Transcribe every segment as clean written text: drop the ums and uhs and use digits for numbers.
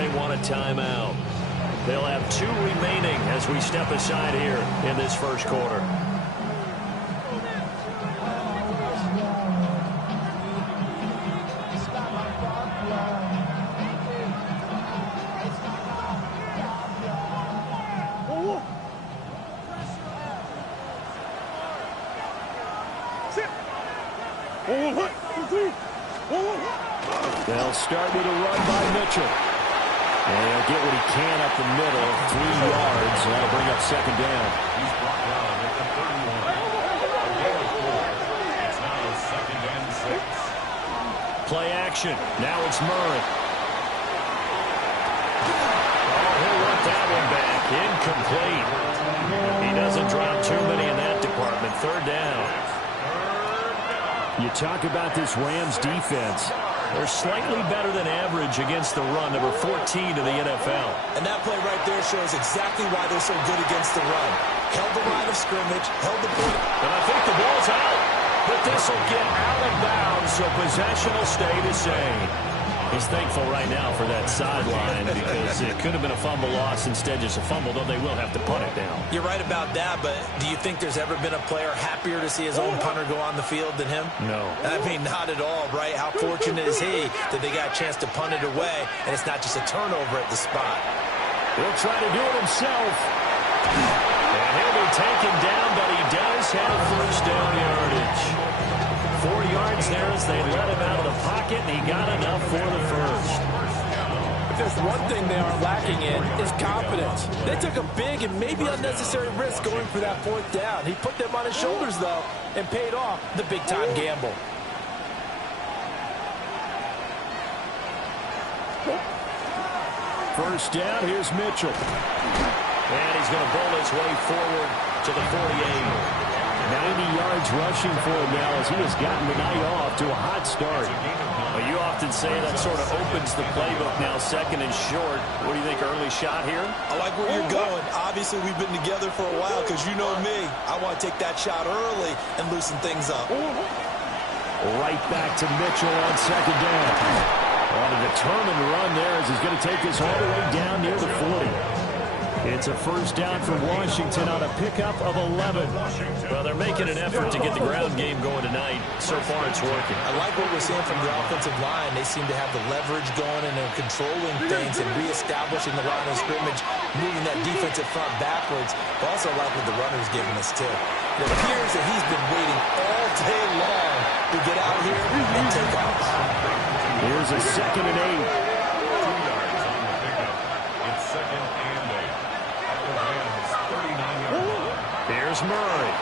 they want a timeout. They'll have 2 remaining as we step aside here in this first quarter. They'll start with a run by Mitchell. And he'll get what he can up the middle. 3 yards. That'll bring up second down. He's brought down at the 31. A gain of 4. It's now second and 6. Play action. Now it's Murray. Oh, he'll want that one back. Incomplete. He doesn't drop too many in that department. Third down. You talk about this Rams defense. They're slightly better than average against the run, number 14 in the NFL. And that play right there shows exactly why they're so good against the run. Held the line of scrimmage, held the point. And I think the ball's out. But this will get out of bounds, so possession will stay the same. He's thankful right now for that sideline because it could have been a fumble loss, instead just a fumble, though they will have to punt it down. You're right about that, but do you think there's ever been a player happier to see his own punter go on the field than him? No. I mean, not at all, right? How fortunate is he that they got a chance to punt it away, and it's not just a turnover at the spot. He'll try to do it himself. And he'll be taken down, but he does have first down yardage. 4 yards there as they let him out of the pocket, and he got enough for the first. If there's one thing they are lacking in, is confidence. They took a big and maybe unnecessary risk going for that 4th down. He put them on his shoulders, though, and paid off the big-time gamble. First down, here's Mitchell. And he's going to bowl his way forward to the 48. 90 yards rushing for him now as he has gotten the night off to a hot start. Well, you often say that sort of opens the playbook now, second and short. What do you think, early shot here? I like where you're going. Obviously, we've been together for a while because you know me. I want to take that shot early and loosen things up. Right back to Mitchell on second down. On a determined run there as he's going to take this all the way down near the 40. It's a first down for Washington on a pickup of 11. Well, they're making an effort to get the ground game going tonight. So far, it's working. I like what we're seeing from the offensive line. They seem to have the leverage going and they're controlling things and reestablishing the line of scrimmage, moving that defensive front backwards. But also like what the runner's giving us, too. It appears that he's been waiting all day long to get out here and take off. Here's a second and 8. Here's Murray.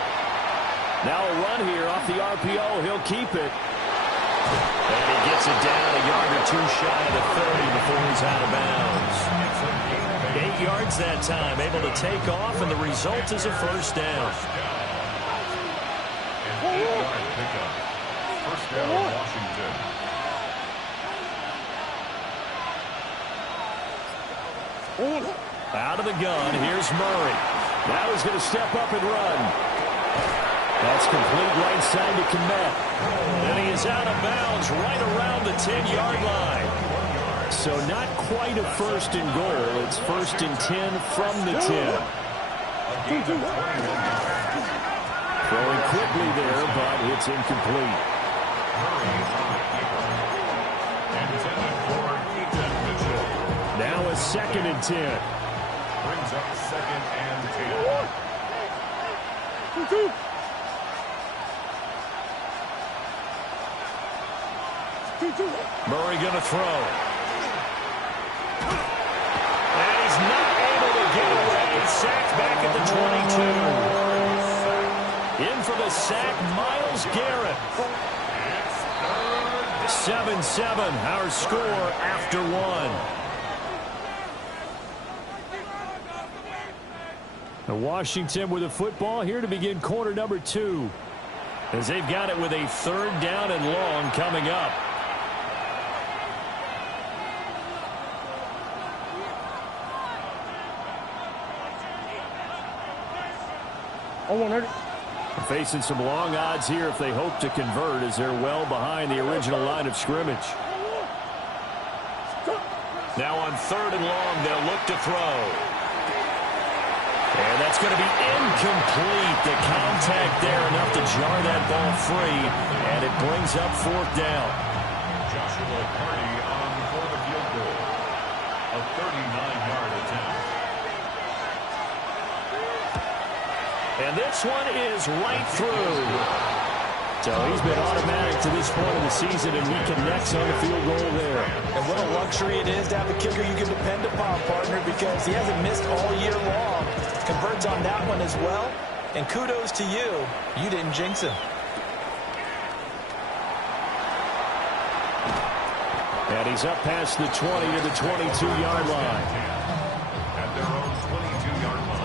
Now a run here off the RPO. He'll keep it. And he gets it down a yard or 2 shy of the 30 before he's out of bounds. 8 yards that time, able to take off, and the result is a first down. An 8-yard pickup. First down, Washington. Out of the gun, here's Murray. Now he's going to step up and run. That's complete right side to Kmet. And he is out of bounds right around the 10-yard line. So not quite a first and goal. It's first and 10 from the 10. Throwing quickly there, but it's incomplete. Now a second and 10. Brings up second and 10. Murray going to throw. And he's not able to get away. Sacked back at the 22. In for the sack, Myles Garrett. 7-7, our score after 1. Washington with a football here to begin quarter number 2. As they've got it with a third down and long coming up. Facing some long odds here if they hope to convert, as they're well behind the original line of scrimmage. Now on 3rd and long, they'll look to throw. And that's going to be incomplete. The contact there enough to jar that ball free, and it brings up 4th down. Joshua Purdy on for the field goal. A 39-yard attempt. And this one is right through. So he's been automatic to this point of the season, and he connects on the field goal there. And what a luxury it is to have a kicker you can depend upon, partner, because he hasn't missed all year long. Converts on that one as well. And kudos to you. You didn't jinx him. And he's up past the 20 to the 22-yard line. At their own 22-yard line.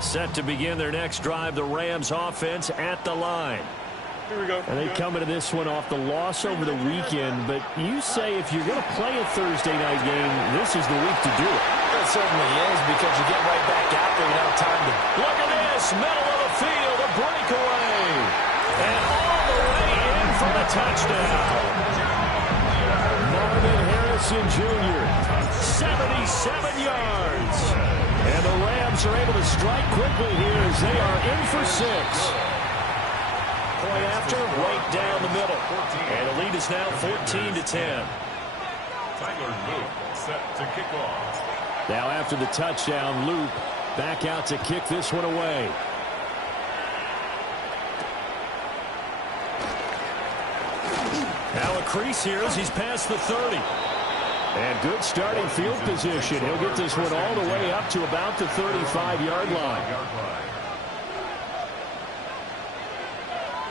Set to begin their next drive, the Rams offense at the line. Here we go. And they come into this one off the loss over the weekend, but you say if you're going to play a Thursday night game, this is the week to do it. It certainly is, because you get right back out there without time to... Look at this, middle of the field, a breakaway. And all the way in for the touchdown. Marvin Harrison Jr., 77 yards. And the Rams are able to strike quickly here as they are in for 6. Point after, right down the middle. And the lead is now 14-10. Tyler Loop set to kick off. Now after the touchdown, Loop back out to kick this one away. Now a crease here as he's past the 30. And good starting field position. He'll get this one all the way up to about the 35-yard line.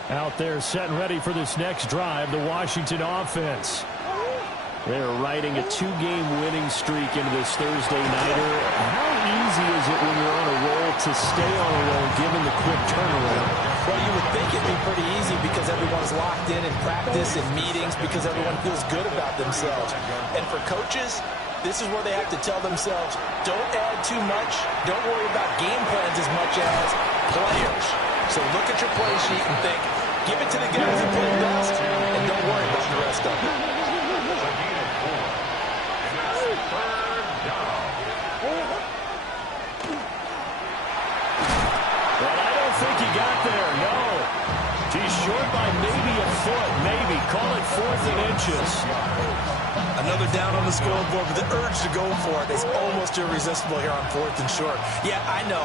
Out there set and ready for this next drive, the Washington offense. They're riding a 2-game winning streak into this Thursday nighter. How easy is it when you're on a roll to stay on a roll given the quick turnaround? Well, you would think it'd be pretty easy because everyone's locked in practice and meetings, because everyone feels good about themselves. And for coaches, this is where they have to tell themselves, don't add too much, don't worry about game plans as much as players. So look at your play sheet and think, give it to the guys that play best, and don't worry about the rest of it. Well, I don't think he got there, no. He's short by maybe a foot, maybe. Call it 4th and inches. Another down on the scoreboard, but the urge to go for it is almost irresistible here on 4th and short. Yeah, I know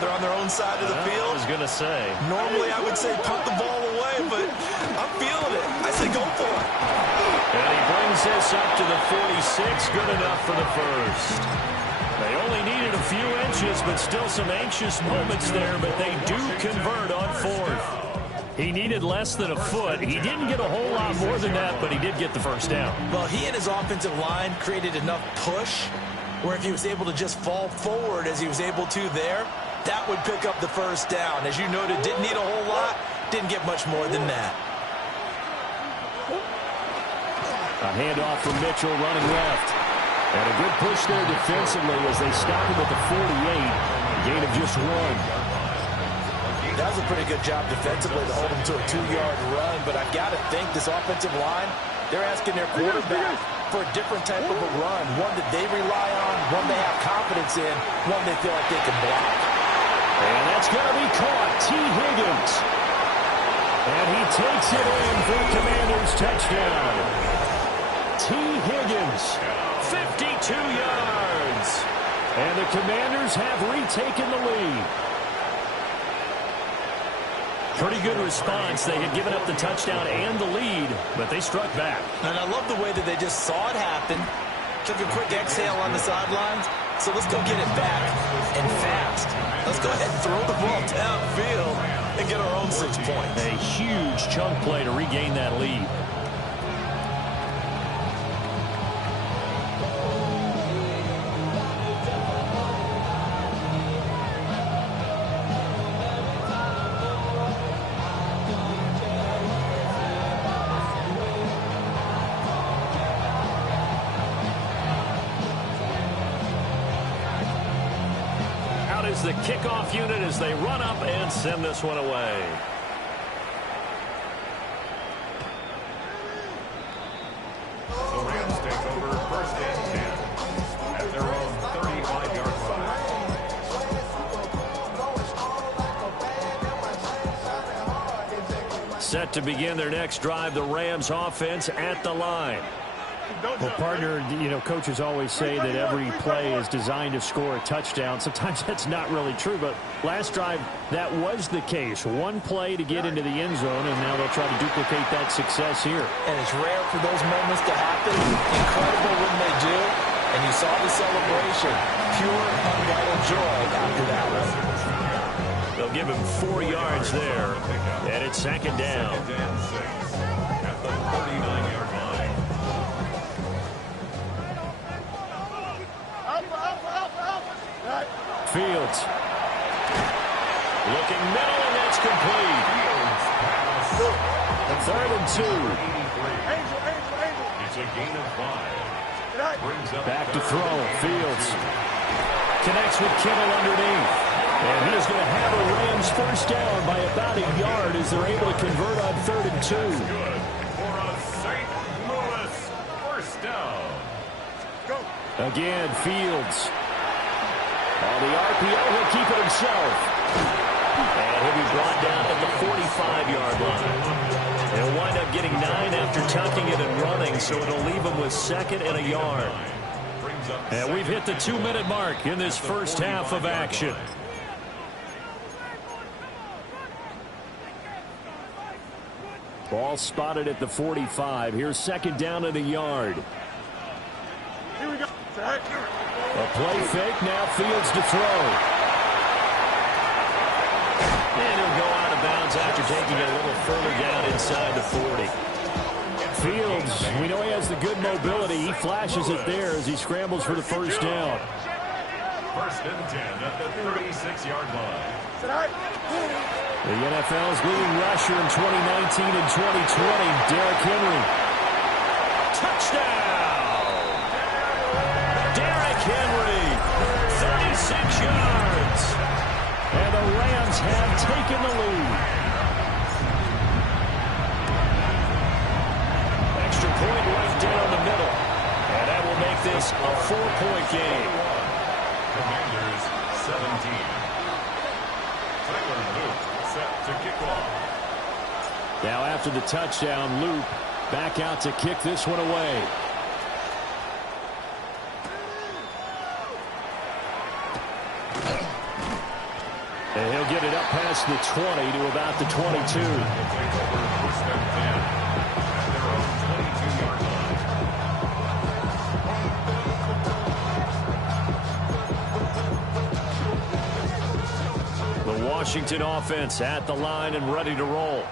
they're on their own side of the field. I was going to say. Normally I would say punt the ball away, but I'm feeling it. I say go for it. And he brings this up to the 46, good enough for the first. They only needed a few inches, but still some anxious moments there, but they do convert on 4th. He needed less than a foot. He didn't get a whole lot more than that, but he did get the first down. Well, he and his offensive line created enough push where if he was able to just fall forward as he was able to there, that would pick up the first down. As you noted, didn't need a whole lot, didn't get much more than that. A handoff from Mitchell running left. And a good push there defensively as they stop him at the 48. A gain of just 1. That was a pretty good job defensively to hold him to a 2-yard run, but I've got to think this offensive line, they're asking their quarterback for a different type of a run, one that they rely on, one they have confidence in, one they feel like they can block. And that's going to be caught. T. Higgins. And he takes it in for the Commanders' touchdown. T. Higgins, 52 yards. And the Commanders have retaken the lead. Pretty good response. They had given up the touchdown and the lead, but they struck back. And I love the way that they just saw it happen, took a quick exhale on the sidelines. So let's go get it back and fast. Let's go ahead and throw the ball downfield and get our own 6 points. A huge chunk play to regain that lead. The kickoff unit as they run up and send this one away. take over 1st and 10 at their own 35-yard line. Set to begin their next drive, the Rams offense at the line. Well, partner, you know, coaches always say that every play is designed to score a touchdown. Sometimes that's not really true, but last drive, that was the case. One play to get into the end zone, and now they'll try to duplicate that success here. And it's rare for those moments to happen. Incredible when they do. And you saw the celebration. Pure, unbridled joy after that one. They'll give him 4 yards there, and it's 2nd down. 2nd and 6 at the 39-yard line. Fields. Looking middle, and that's complete. 3rd and 2. It's a gain of 5. Brings up Back to throw. Fields connects with Kittle underneath. And he is going to have a Rams first down by about a yard as they're able to convert on 3rd and 2. Good for a St. Louis first down. Again, Fields. On the RPO, he'll keep it himself. And he'll be brought down at the 45-yard line. He'll wind up getting 9 after tucking it and running, so it'll leave him with 2nd and a yard. And we've hit the 2-minute mark in this first half of action. Ball spotted at the 45. Here's 2nd down and a yard. Here we go. A play fake, now Fields to throw. And he'll go out of bounds after taking it a little further down inside the 40. Fields, we know he has the good mobility. He flashes it there as he scrambles for the first down. 1st and 10 at the 36-yard line. The NFL's leading rusher in 2019 and 2020, Derrick Henry. Touchdown! Derrick Henry, 36 yards. And the Rams have taken the lead. Extra point right down the middle. And that will make this a 4-point game. Commanders 17. Tyler Luke set to kick off. Now after the touchdown, Luke back out to kick this one away. And he'll get it up past the 20 to about the 22. They'll take over 1st and 10 at their own 22-yard line. The Washington offense at the line and ready to roll.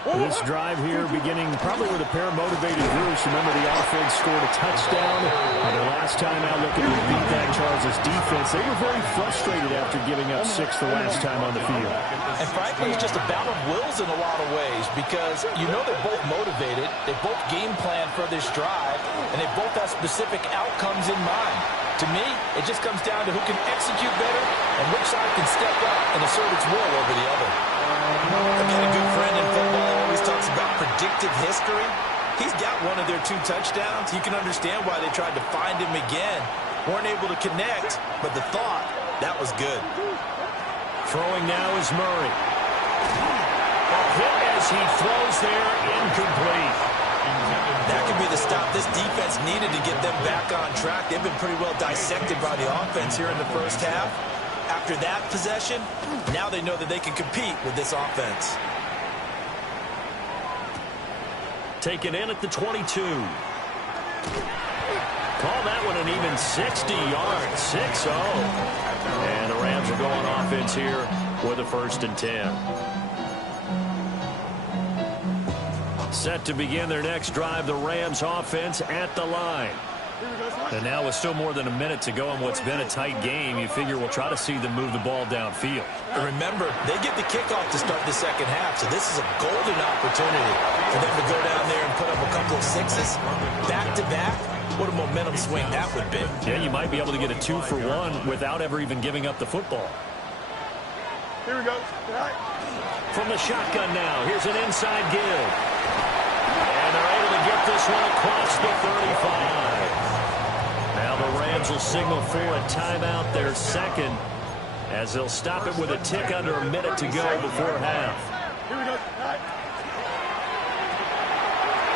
This drive here beginning probably with a pair of motivated groups. Remember, the offense scored a touchdown. And the last time out looking to beat that Chargers defense, they were very frustrated after giving up 6 the last time on the field. And frankly, it's just a battle of wills in a lot of ways because you know they're both motivated. They both game plan for this drive, and they both have specific outcomes in mind. To me, it just comes down to who can execute better and which side can step up and assert its will over the other. Again, a good friend in football always talks about predictive history. He's got one of their 2 touchdowns. You can understand why they tried to find him again. Weren't able to connect, but the thought, that was good. Throwing now is Murray. A hit as he throws there, incomplete. That could be the stop this defense needed to get them back on track. They've been pretty well dissected by the offense here in the first half. After that possession, now they know that they can compete with this offense. Taken in at the 22. Call that one an even 60 yards, 6-0. And the Rams are going offense here with a 1st and 10. Set to begin their next drive, the Rams offense at the line. And now with still more than a minute to go in what's been a tight game, you figure we'll try to see them move the ball downfield. And remember, they get the kickoff to start the second half, so this is a golden opportunity for them to go down there and put up a couple of 6s. Back-to-back, what a momentum swing that would be. Yeah, you might be able to get a 2-for-1 without ever even giving up the football. Here we go. From the shotgun now, here's an inside give. And they're able to get this one across the 35. Now the Rams will signal for a timeout, their second, as they'll stop it with a tick under a minute to go before half. Here we go.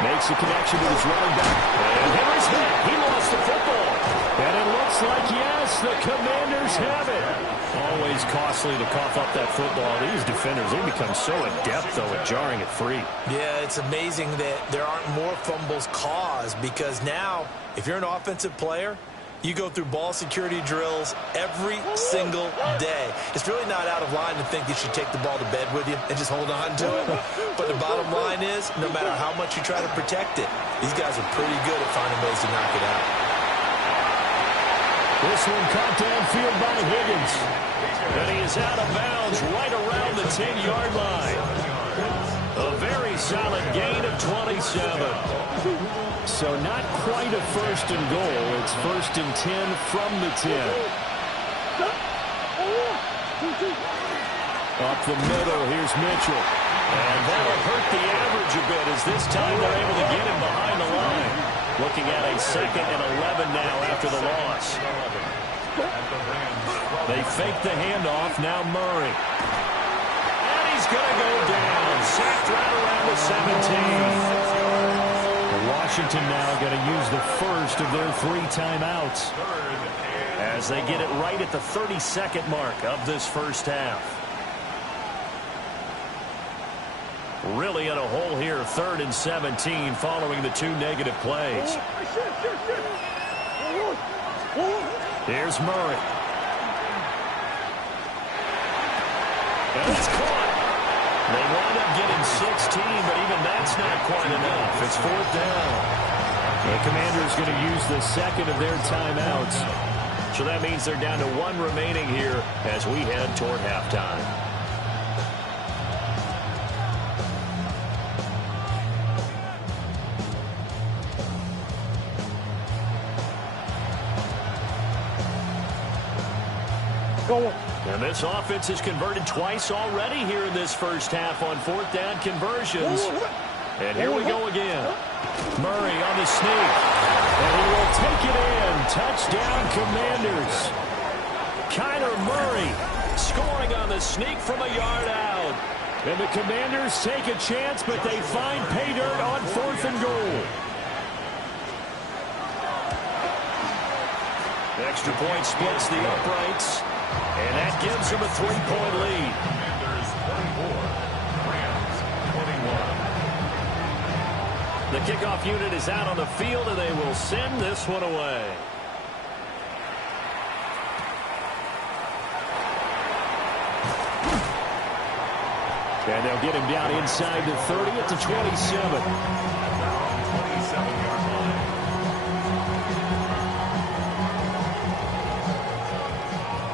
Makes the connection with his running back. And Henry's hit. He lost the football. And it looks like, yes, the Commanders have it. Always costly to cough up that football. These defenders, they become so adept, though, at jarring it free. Yeah, it's amazing that there aren't more fumbles caused, because now, if you're an offensive player, you go through ball security drills every single day. It's really not out of line to think you should take the ball to bed with you and just hold on to it. But the bottom line is, no matter how much you try to protect it, these guys are pretty good at finding ways to knock it out. This one caught downfield by Higgins. And he is out of bounds right around the 10-yard line. A very solid gain of 27. So not quite a first and goal. It's first and 10 from the 10. Up the middle, here's Mitchell. And that'll hurt the average a bit, as this time they're able to get him behind the line. Looking at a 2nd and 11 now after the loss. They fake the handoff, now Murray. And he's going to go down. Sacked right around the 17. Washington now going to use the first of their 3 timeouts as they get it right at the 32nd mark of this first half. Really in a hole here, 3rd and 17 following the 2 negative plays. Here's Murray. And it's caught. They wind up getting 16, but even that's not quite enough. It's 4th down. The Commanders going to use the 2nd of their timeouts. So that means they're down to 1 remaining here as we head toward halftime. Go on. And this offense has converted twice already here in this first half on 4th down conversions. And here we go again. Murray on the sneak. And he will take it in. Touchdown, Commanders. Kyler Murray scoring on the sneak from a yard out. And the Commanders take a chance, but they find pay dirt on 4th and goal. Extra point splits the uprights. And that gives them a 3-point lead. Commanders 24, Rams 21. The kickoff unit is out on the field, and they will send this one away. And they'll get him down inside the 30 at the 27. 27-yard line.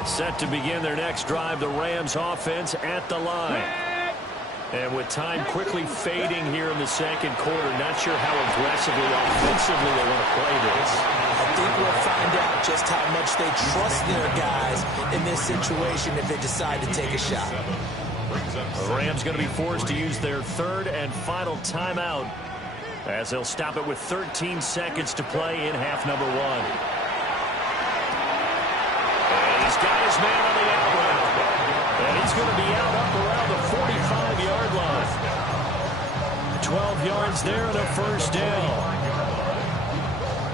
Set to begin their next drive, the Rams offense at the line. And with time quickly fading here in the 2nd quarter, not sure how aggressively, offensively they want to play this. I think we'll find out just how much they trust their guys in this situation if they decide to take a shot. The Rams going to be forced to use their 3rd and final timeout as they'll stop it with 13 seconds to play in half number 1. He's got his man on the out route. And he's going to be out up around the 45-yard line. 12 yards there and a first down.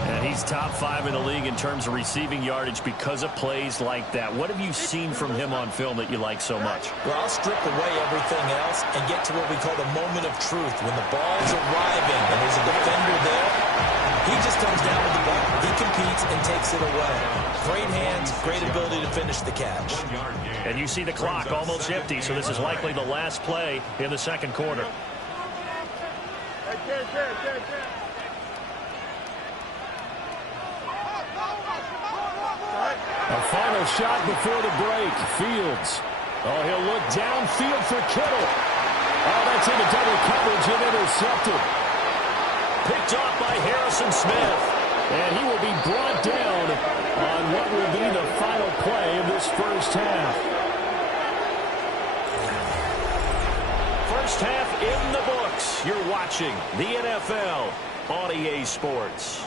And he's top 5 in the league in terms of receiving yardage because of plays like that. What have you seen from him on film that you like so much? Well, I'll strip away everything else and get to what we call the moment of truth. When the ball's arriving and there's a defender there, he just comes down with the ball. He competes and takes it away. Great hands, great ability to finish the catch. And you see the clock almost empty, so this is likely the last play in the 2nd quarter. A final shot before the break. Fields. Oh, he'll look downfield for Kittle. Oh, that's into double coverage and intercepted. Picked off by Harrison Smith. And he will be brought down on what will be the final play of this first half. First half in the books. You're watching the NFL on EA Sports.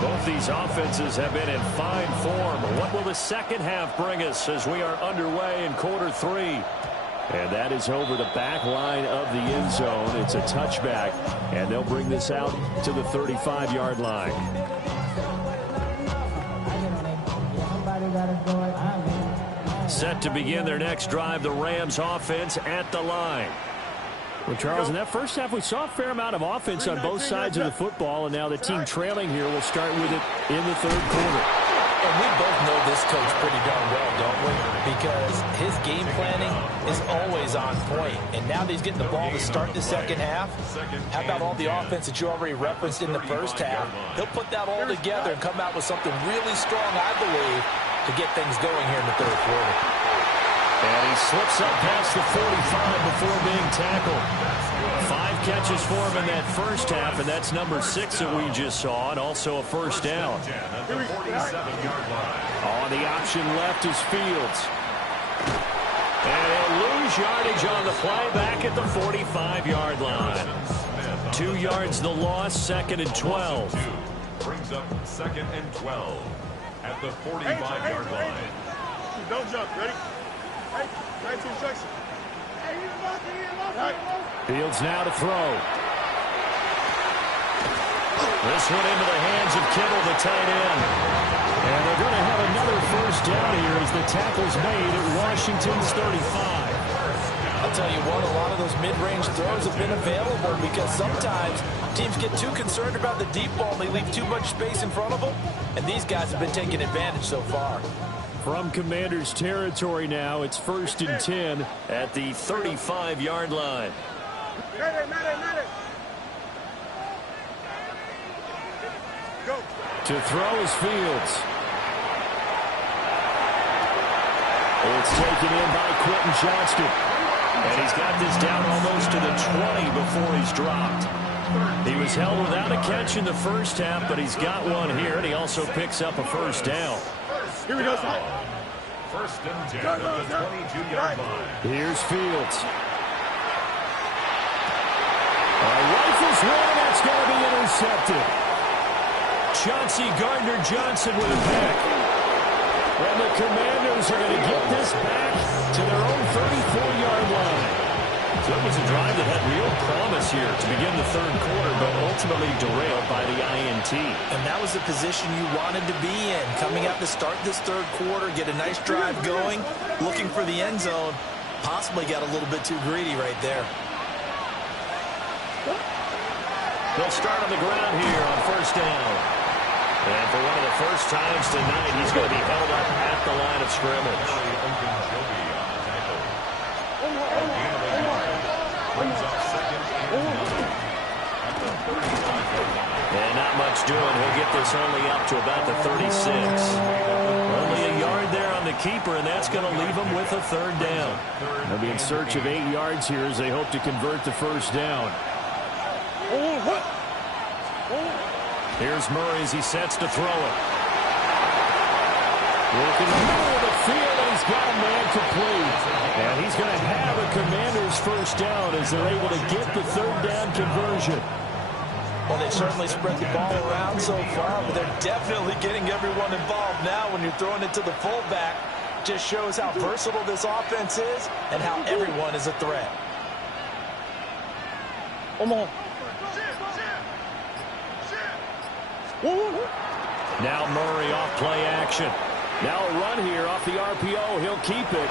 Both these offenses have been in fine form. What will the second half bring us as we are underway in quarter 3? And that is over the back line of the end zone. It's a touchback, and they'll bring this out to the 35-yard line. Set to begin their next drive, the Rams offense at the line. Well, Charles, in that first half, we saw a fair amount of offense on both sides of the football, and now the team trailing here will start with it in the third quarter. And we both know this coach pretty darn well, don't we? Because his game planning is always on point. And now that he's getting the ball to start the second half, how about all the offense that you already referenced in the first half? He'll put that all together and come out with something really strong, I believe, to get things going here in the third quarter. And he slips up past the 45 before being tackled. 5 catches for him in that first half, and that's number 6 that we just saw, and also a first down. On the option left is Fields. And he'll lose yardage on the play back at the 45-yard line. 2 yards the loss, 2nd and 12. Brings up 2nd and 12 at the 45-yard line. Don't jump. Ready? Hey, 19 seconds. Fields now to throw. This one into the hands of Kittle, the tight end. And they're going to have another first down here as the tackle's made at Washington's 35. I'll tell you what, a lot of those mid-range throws have been available because sometimes teams get too concerned about the deep ball. They leave too much space in front of them, and these guys have been taking advantage so far. From Commanders territory now, it's 1st and 10 at the 35-yard line. Go. To throw is Fields. It's taken in by Quentin Johnston. And he's got this down almost to the 20 before he's dropped. He was held without a catch in the first half, but he's got one here, and he also picks up a first down. Here we go. 1st and 10 at the 22-yard line. Here's Fields. Rifles one, that's going to be intercepted. Chauncey Gardner-Johnson with a pick. And the Commanders are going to get this back to their own 34-yard line. So it was a drive that had real promise here to begin the third quarter, but ultimately derailed by the INT. And that was the position you wanted to be in. Coming out to start this third quarter, get a nice drive going, looking for the end zone. Possibly got a little bit too greedy right there. They'll start on the ground here on first down. And for one of the first times tonight, he's going to be held up at the line of scrimmage. And not much doing. He'll get this only up to about the 36. Only a yard there on the keeper, and that's going to leave him with a third down. They'll be in search of 8 yards here as they hope to convert the first down. Here's Murray as he sets to throw it. Working in the middle of the field, and he's got a man complete. And he's going to have a Commanders first down as they're able to get the third down conversion. Well, they've certainly spread the ball around so far, but they're definitely getting everyone involved now when you're throwing it to the fullback. Just shows how versatile this offense is and how everyone is a threat. Come on. Now Murray off play action. Now a run here off the RPO. He'll keep it.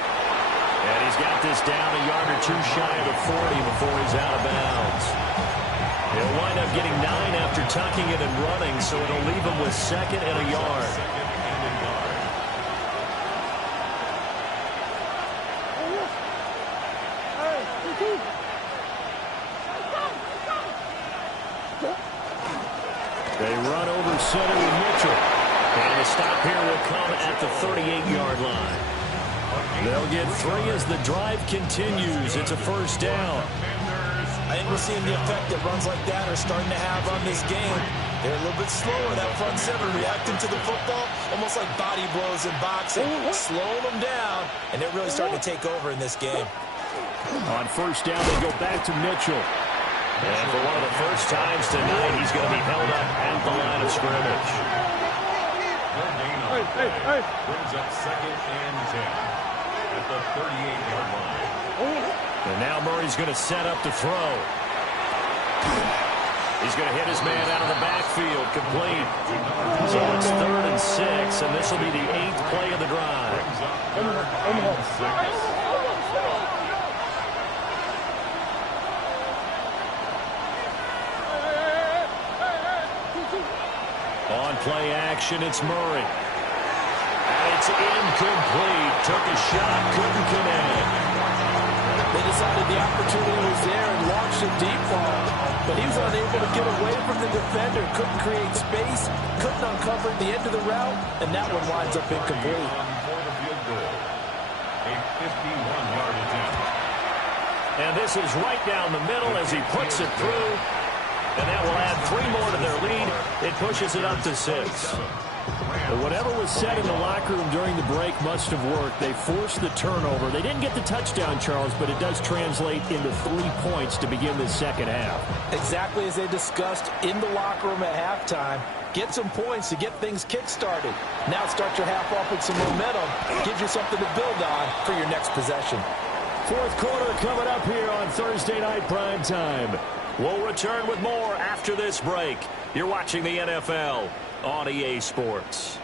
And he's got this down a yard or two shy of the 40 before he's out of bounds. He'll wind up getting 9 after tucking it and running, so it'll leave him with 2nd and a yard. They run over center with Mitchell. And the stop here will come at the 38-yard line. They'll get 3 as the drive continues. It's a first down. I think we're seeing the effect that runs like that are starting to have on this game. They're a little bit slower, that front seven, reacting to the football, almost like body blows in boxing, slowing them down, and they're really starting to take over in this game. On first down, they go back to Mitchell. And for one of the first times tonight, he's going to be held up at the line of scrimmage. Brings up 2nd and 10 at the 38-yard line. And now Murray's going to set up to throw. He's going to hit his man out of the backfield, complete. So it's 3rd and 6, and this will be the 8th play of the drive. On play action, it's Murray. And it's incomplete. Took a shot, couldn't connect. They decided the opportunity was there and launched a deep ball, but he was unable to get away from the defender, couldn't create space, couldn't uncover the end of the route, and that one winds up incomplete. For the field goal, a 51-yard attempt. And this is right down the middle as he puts it through. And that will add 3 more to their lead. It pushes it up to 6. But whatever was said in the locker room during the break must have worked. They forced the turnover. They didn't get the touchdown, Charles, but it does translate into 3 points to begin the second half. Exactly as they discussed in the locker room at halftime. Get some points to get things kick-started. Now start your half off with some momentum. Gives you something to build on for your next possession. Fourth quarter coming up here on Thursday Night Prime Time. We'll return with more after this break. You're watching the NFL on EA Sports.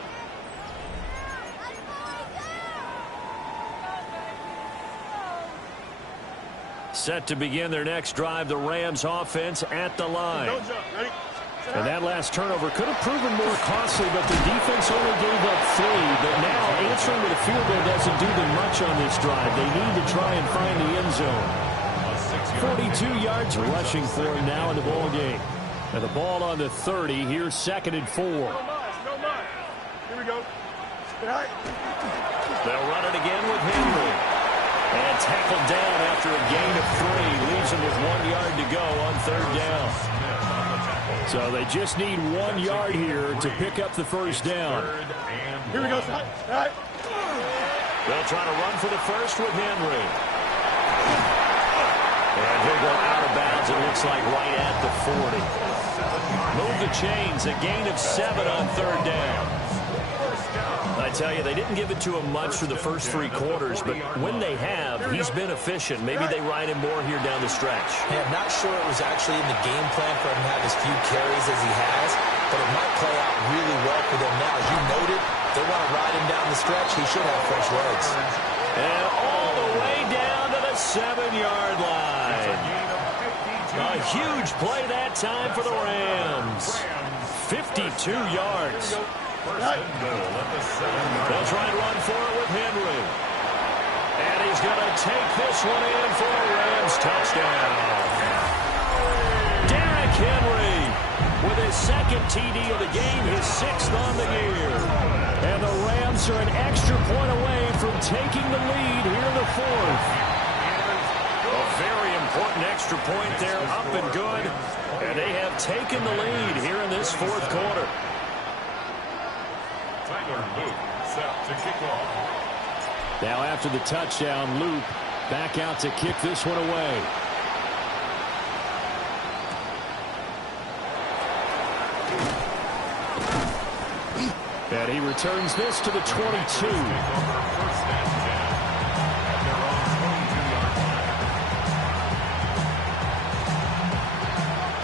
Set to begin their next drive, the Rams offense at the line. Don't jump. Ready? And that last turnover could have proven more costly, but the defense only gave up 3. But now answering with a field goal doesn't do them much on this drive. They need to try and find the end zone. 42 yards rushing for him now in the ball game. And the ball on the 30. Here's 2nd and 4. No mind. Here we go. Right. They'll run it again with Henry. And tackled down after a gain of 3. Leaves him with 1 yard to go on 3rd down. So they just need 1 yard here to pick up the first down. Here we go. Right. They'll try to run for the first with Henry. And he'll go out of bounds, it looks like right at the 40. Move the chains, a gain of 7 on 3rd down. I tell you, they didn't give it to him much for the first 3 quarters, but when they have, he's been efficient. Maybe they ride him more here down the stretch. Yeah, I'm not sure it was actually in the game plan for him to have as few carries as he has, but it might play out really well for them now. As you noted, they want to ride him down the stretch. He should have fresh legs. And all the way down to the 7-yard line. A huge play that time for the Rams. 52 yards. They'll try and run for it with Henry. And he's going to take this one in for a Rams touchdown. Derrick Henry with his 2nd TD of the game, his 6th on the year. And the Rams are an extra point away from taking the lead here in the 4th. A very important extra point there, up and good. And they have taken the lead here in this 4th quarter. Tyler Luke set to kick off. Now after the touchdown, Luke back out to kick this one away. And he returns this to the 22.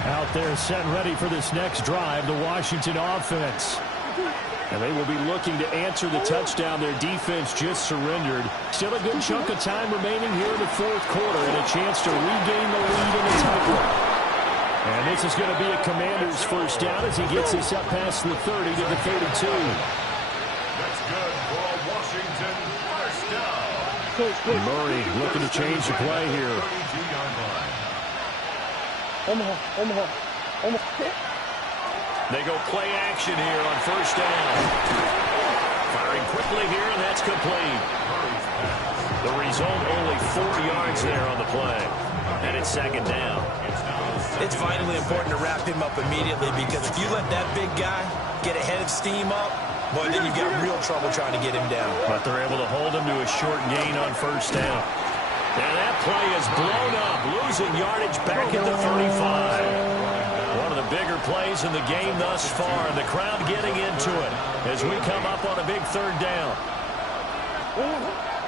Out there set ready for this next drive, the Washington offense. And they will be looking to answer the touchdown their defense just surrendered. Still a good chunk of time remaining here in the 4th quarter and a chance to regain the lead in the title. And this is going to be a Commander's first down as he gets this up past the 30 to the 32. That's good for a Washington first down. Murray looking to change the play here. 32-yard line. They go play action here on first down. Firing quickly here, and that's complete. The result, only 4 yards there on the play. And it's 2nd down. It's now It's vitally important to wrap him up immediately because if you let that big guy get a head of steam up, boy, then you've got real trouble trying to get him down. But they're able to hold him to a short gain on first down. And that play is blown up, losing yardage back at the 35. One of the bigger plays in the game thus far, and the crowd getting into it as we come up on a big third down.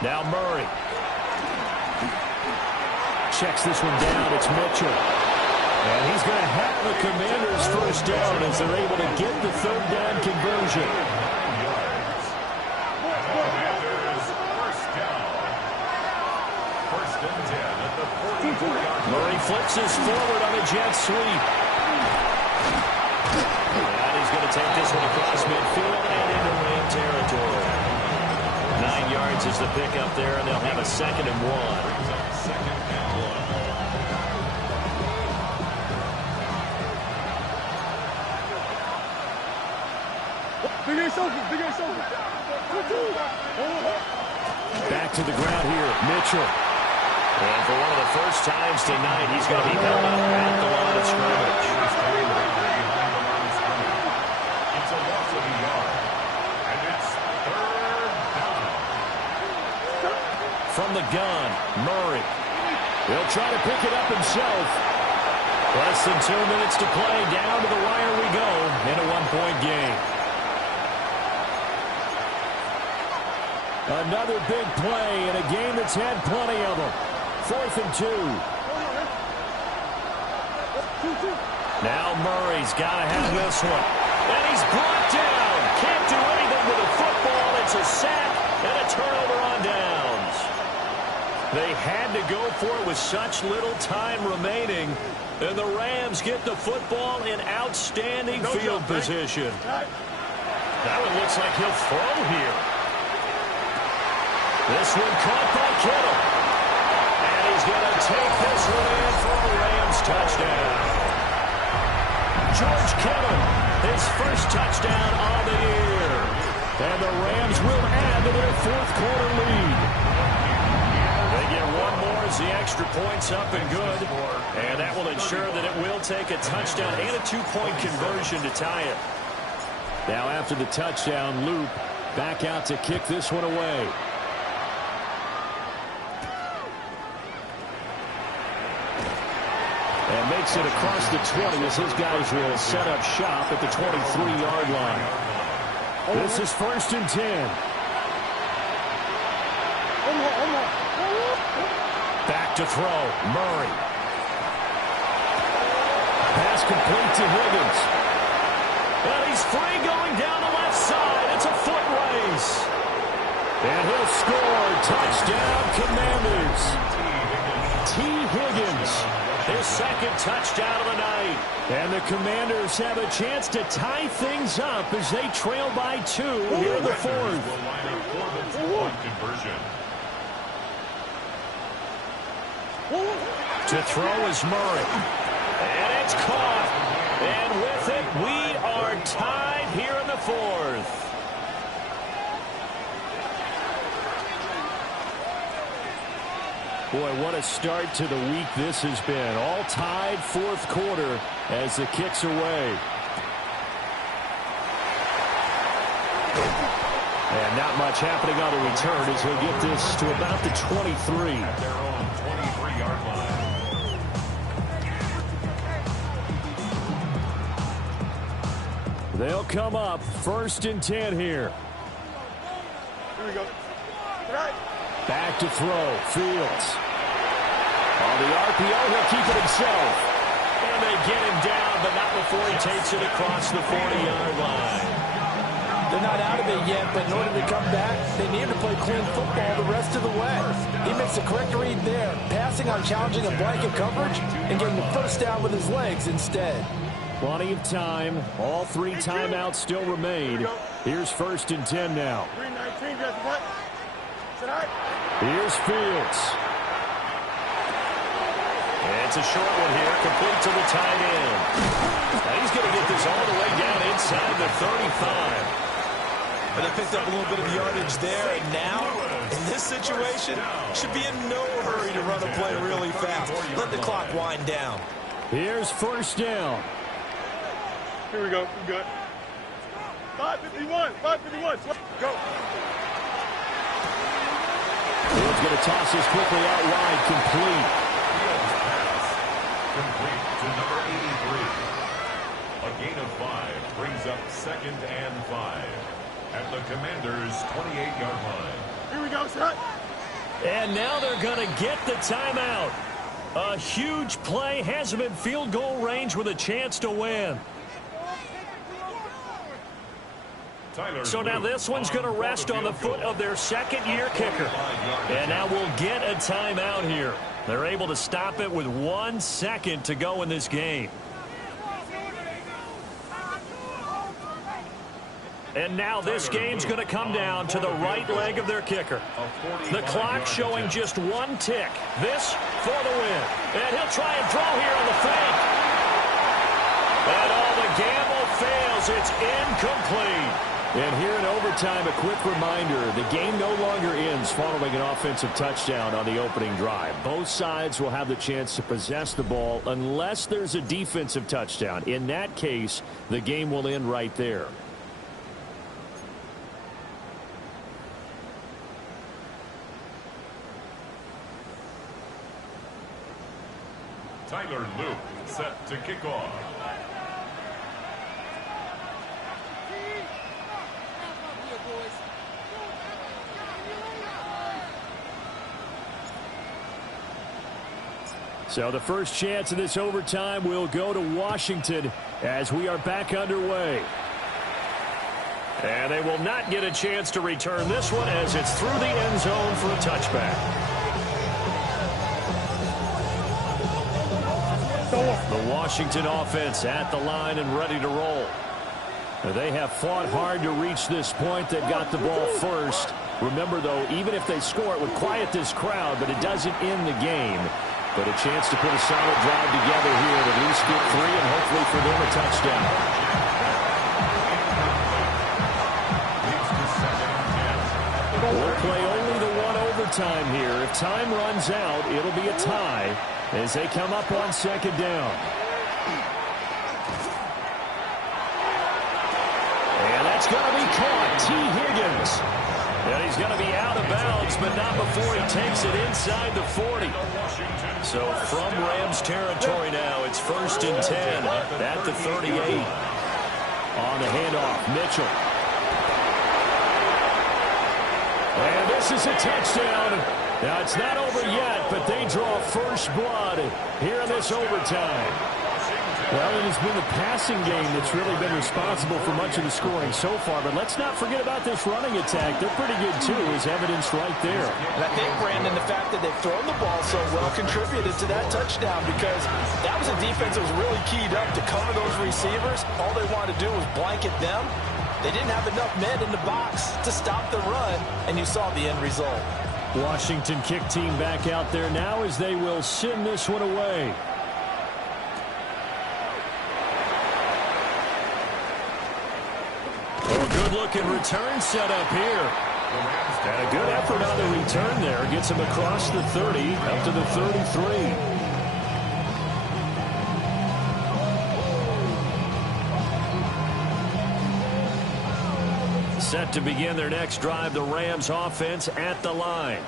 Now Murray. Checks this one down. It's Mitchell. And he's going to have the Commanders first down as they're able to get the third down conversion. Murray flips this forward on a jet sweep. And he's going to take this one across midfield and into Ram territory. 9 yards is the pickup there, and they'll have a 2nd and 1. Back to the ground here, Mitchell. And for one of the first times tonight, he's going to be held up at the line of scrimmage. It's a loss of a yard. And it's 3rd down. From the gun, Murray. He'll try to pick it up himself. Less than 2 minutes to play. Down to the wire we go in a 1-point game. Another big play in a game that's had plenty of them. 4th and 2. Now Murray's got to have this one. And he's brought down. Can't do anything with the football. It's a sack and a turnover on downs. They had to go for it with such little time remaining. And the Rams get the football in outstanding field position. That one looks like he'll throw here. This one caught by Kittle. And he's going to take this one in for a Rams touchdown. George Kittle, his first touchdown on the year. And the Rams will add to their 4th quarter lead. They get one more as the extra point's up and good. And that will ensure that it will take a touchdown and a 2-point conversion to tie it. Now after the touchdown, Loop back out to kick this one away. And makes it across the 20 as his guys will set up shop at the 23-yard line. This is 1st and 10. Back to throw. Murray. Pass complete to Higgins. And he's free going down the left side. It's a foot race. And he'll score. Touchdown, Commanders. T. Higgins. His 2nd touchdown of the night. And the Commanders have a chance to tie things up as they trail by 2 here in the 4th. To throw is Murray. And it's caught. And with it, we are tied here in the 4th. Boy, what a start to the week this has been. All tied 4th quarter as the kick's away. And not much happening on the return as he'll get this to about the 23. At their own 23-yard line. They'll come up 1st and 10 here. Here we go. Back to throw. Fields. On the RPO, he'll keep it himself. And they get him down, but not before he takes it across the 40-yard line. They're not out of it yet, but in order to come back, they need to play clean football the rest of the way. He makes the correct read there, passing on challenging a blanket coverage and getting the first down with his legs instead. Plenty of time. All 3 timeouts still remain. Here's 1st and 10 now. 319, just what? Here's Fields. It's a short one here, complete to the tight end. Now he's going to get this all the way down inside the 35. But they picked up a little bit of yardage there, and now, in this situation, should be in no hurry to run a play really fast. Let the clock wind down. Here's first down. Here we go. We good. 551. 551. Go. He's going to toss this quickly out wide, complete. Complete to number 83. A gain of 5 brings up 2nd and 5 at the Commanders' 28-yard line. Here we go, set. And now they're going to get the timeout. A huge play, has them in field goal range with a chance to win. So now this one's going to rest on the foot of their second-year kicker. And now we'll get a timeout here. They're able to stop it with 1 second to go in this game. And now this game's going to come down to the right leg of their kicker. The clock showing just 1 tick. This for the win. And he'll try and throw here on the fake. And the gamble fails. It's incomplete. And here in overtime, a quick reminder, the game no longer ends following an offensive touchdown on the opening drive. Both sides will have the chance to possess the ball unless there's a defensive touchdown. In that case, the game will end right there. Tyler Luke set to kick off. So the first chance of this overtime will go to Washington as we are back underway. And they will not get a chance to return this one as it's through the end zone for a touchback. The Washington offense at the line and ready to roll. They have fought hard to reach this point. They've got the ball first. Remember, though, even if they score, it would quiet this crowd, but it doesn't end the game. But a chance to put a solid drive together here and at least get 3 and hopefully for them a touchdown. We'll play only the 1 overtime here. If time runs out, it'll be a tie as they come up on 2nd down. And that's going to be caught. T. Higgins. And he's going to be out of bounds, but not before he takes it inside the 40. So from Rams territory now, it's 1st and 10 at the 38. On the handoff, Mitchell. And this is a touchdown. Now, it's not over yet, but they draw first blood here in this overtime. Well, it has been the passing game that's really been responsible for much of the scoring so far. But let's not forget about this running attack. They're pretty good, too, as evidenced right there. And I think, Brandon, the fact that they've thrown the ball so well contributed to that touchdown because that was a defense that was really keyed up to cover those receivers. All they wanted to do was blanket them. They didn't have enough men in the box to stop the run, and you saw the end result. Washington kick team back out there now as they will send this one away. Good-looking return set up here. And a good effort on the return there. Gets him across the 30, up to the 33. Set to begin their next drive, the Rams offense at the line.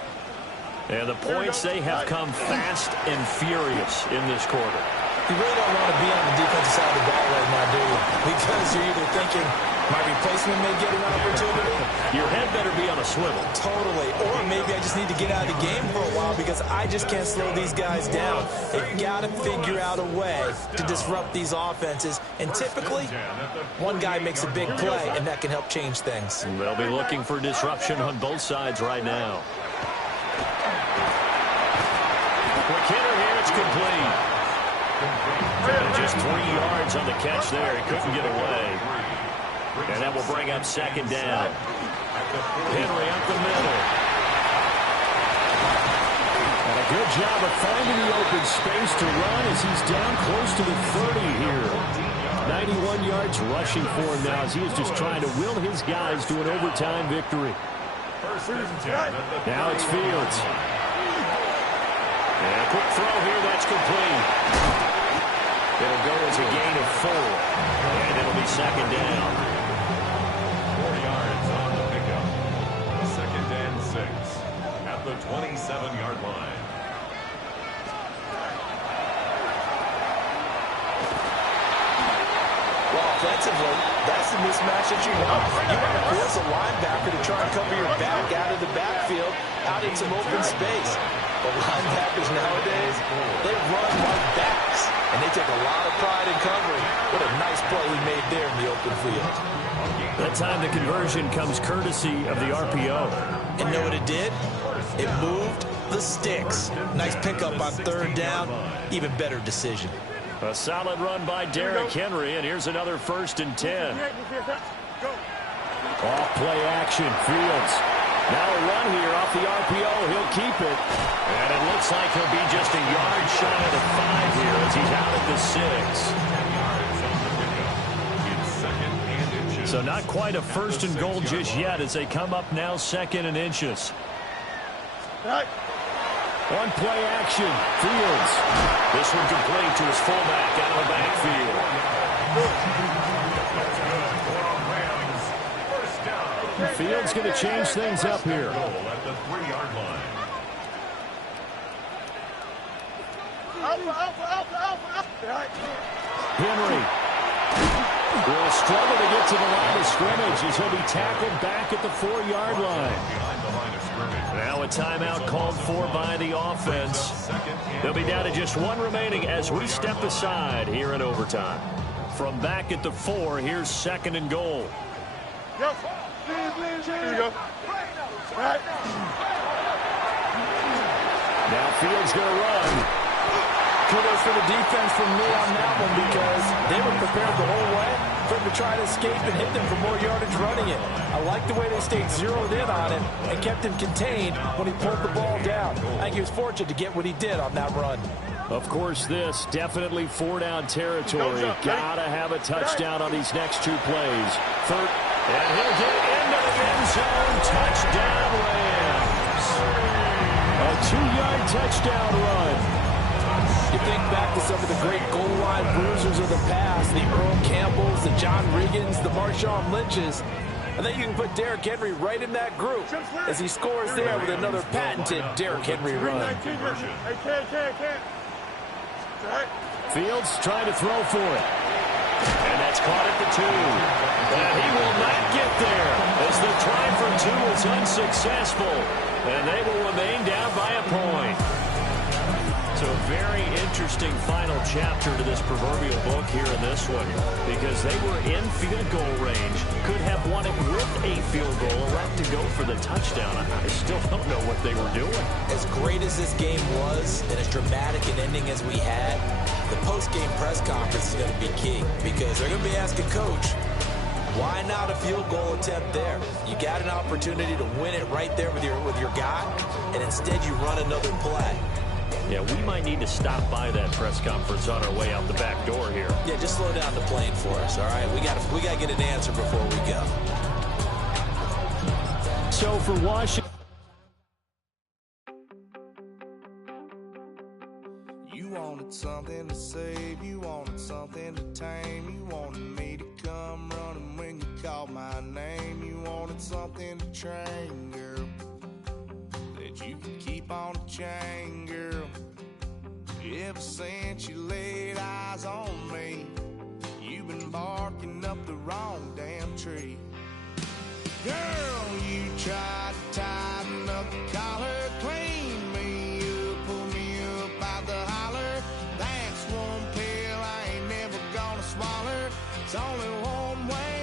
And the points, they have come fast and furious in this quarter. You really don't want to be on the defensive side of the ball right now, do you? Because you're either thinking, my replacement may get an opportunity. Your head better be on a swivel. Totally. Or maybe I just need to get out of the game for a while because I just can't slow these guys down. They've got to figure out a way to disrupt these offenses. And typically, one guy makes a big play, and that can help change things. They'll be looking for disruption on both sides right now. Quick hitter here. It's complete. And just 3 yards on the catch there. He couldn't get away. And that will bring up 2nd down. Henry up the middle. And a good job of finding the open space to run as he's down close to the 30 here. 91 yards rushing for him now as he is just trying to will his guys to an overtime victory. Now it's Fields. And a quick throw here, that's complete. It'll go as a gain of 4, and it'll be second down. 4 yards on the pickup. Second and 6 at the 27-yard line. Well, offensively, that's the mismatch that you want. You want to force a linebacker to try and cover your back out of the backfield, out in some open space. But linebackers nowadays, they run like backs, and they take a lot of pride in covering. What a nice play he made there in the open field. That time the conversion comes courtesy of the RPO. And know what it did? It moved the sticks. Nice pickup on third down. Even better decision. A solid run by Derrick Henry, and here's another 1st and 10. Off play action, Fields. Now a run here off the RPO. He'll keep it. And it looks like he'll be just a yard shy of the 5 here as he's out at the 6. So not quite a 1st and goal just yet as they come up now 2nd and inches. One play action, Fields. This one complete to his fullback out of the backfield. Fields going to change things up here. At the 3-yard line. Henry will struggle to get to the line of scrimmage as he'll be tackled back at the 4-yard line. Behind the line of scrimmage. Now a timeout called for by the offense. They'll be down to just 1 remaining as we step aside here in overtime. From back at the 4, here's 2nd and goal. Here you go. Right. Now Fields going to run. Kudos for the defense from me on that one because they were prepared the whole way for him to try to escape and hit them for more yardage running it. I like the way they stayed zeroed in on him and kept him contained when he pulled the ball down. I think he was fortunate to get what he did on that run. Of course, this definitely 4-down territory. Gotta have a touchdown on these next 2 plays. Third, and he'll get into the end zone. Touchdown, Rams. A 2-yard touchdown run. You think back to some of the great goal line bruisers of the past, the Earl Campbells, the John Riggins, the Marshawn Lynches. I think you can put Derrick Henry right in that group as he scores there with another patented Derrick Henry run. Fields trying to throw for it. And that's caught at the 2. And he will not get there as the try for 2 is unsuccessful. And they will remain down by a point. So a very interesting final chapter to this proverbial book here in this one because they were in field goal range, could have won it with a field goal, elect to go for the touchdown. I still don't know what they were doing. As great as this game was and as dramatic an ending as we had, the post-game press conference is going to be key because they're going to be asking Coach, why not a field goal attempt there? You got an opportunity to win it right there with your guy, and instead you run another play. Yeah, we might need to stop by that press conference on our way out the back door here. Yeah, just slow down the plane for us, all right? We got to get an answer before we go. So for Washington. You wanted something to save, you wanted something to tame, you wanted me to come running when you called my name, you wanted something to train, girl, that you could keep on the chain, girl. Ever since you laid eyes on me, you've been barking up the wrong damn tree. Girl, you tried to tighten up the collar, clean me up, pull me up out the holler. That's one pill I ain't never gonna swallow. It's only one way